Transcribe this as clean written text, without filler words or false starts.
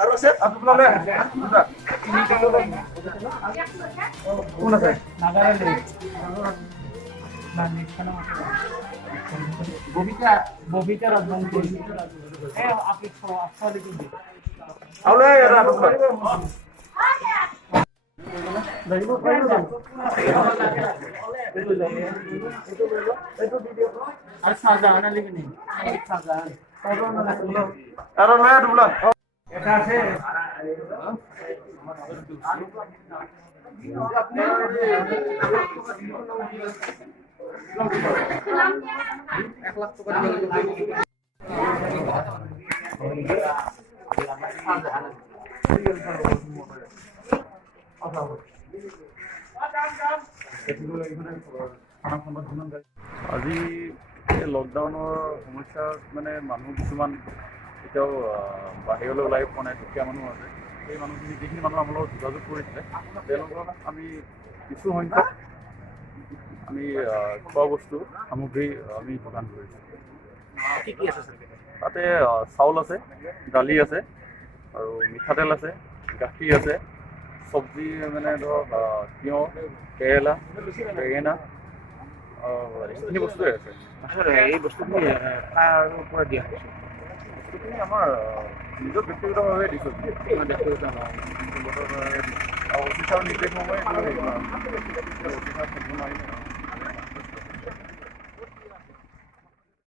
আৰু আছে আপোনালে কোন আছে ববিতা রাজবংশী আপনি আউলে এরা আপনার আর শাহজাহান আলী নেই শাহজাহান আর নয়া ডুবলা এটা আছে এক লাখ টাকা আজি লকডাউনৰ সমস্যা মানে মানুহ কিছুমান এতিয়াও বাহিৰলৈ ওলাই পোৱা নাই, দুখীয়া মানুহ আছে। সেই মানুহখিনি যিখিনি মানুহ আমাৰ লগত যোগাযোগ কৰিছিলে তেওঁলোকক আমি কিছু সংখ্যক আমি খোৱা বস্তু সামগ্ৰী আমি যোগান ধৰিছোঁ। তাতে চাউল আছে, দালি আছে আৰু মিঠাতেল আছে, গাখীৰ আছে, চব্জি মানে ধৰক তিয়ঁহ, কেৰেলা, বেঙেনা এইখিনি বস্তুৱে আছে। এই বস্তুখিনি কাৰ পৰা দিয়া হৈছে? বস্তুখিনি আমাৰ নিজৰ ব্যক্তিগতভাৱে দিছোঁ। অফিচাৰ নিৰ্দেশমৰ্মে অফিচাৰ থাকিব নোৱাৰিম।